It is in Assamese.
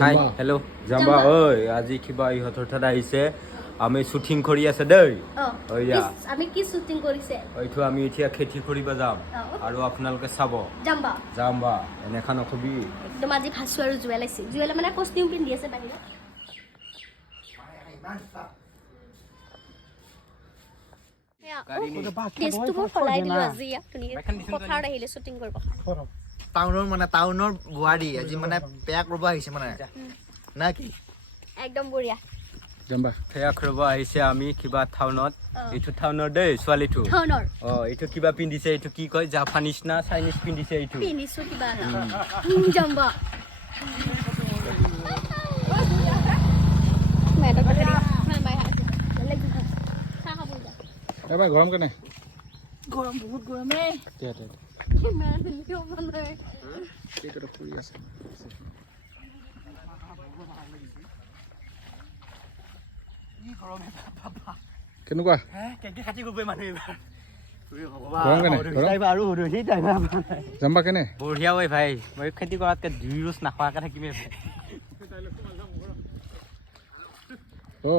হাই হেল্ল' জাম্বা ঐ আজি কিবা ইহঁতৰ তাত আহিছে আমি শ্বুটিং কৰি আছে দেই আমি কি শ্বুটিং কৰিছে এইটো আমি এতিয়া খেতি কৰিব যাম আৰু আপোনালোকে চাব জাম্বা এনেখন নকবি একদম আজি ভাসু আৰু জুৱেল আছে জুৱেলে মানে কষ্টিউম পিন্ধি আছে বাহিৰত টাউনৰ মানে টাউনৰ বুৱাৰী আজি মানে পেয়া কৰিব আহিছে মানে না কি একদম বঢ়িয়া জাম্বা পেয়া কৰিব আহিছে আমি কিবা টাউনত এইটো টাউনৰ দেই ছোৱালীটো এইটো কিবা পিন্ধিছে এইটো কি কয় জাপানিজ না চাইনিজ পিন্ধিছে এইটো পিন্ধিছো কিবা জাম্বা এবাৰ গৰম কেনে গৰম বহুত গৰম ৰে কেনেকুৱা জাম্বা কেনে বঢ়িয়া ঐ ভাই মই খেতি কৰাতকে 2 ৰোজ নাখোৱাকে থাকিমে অ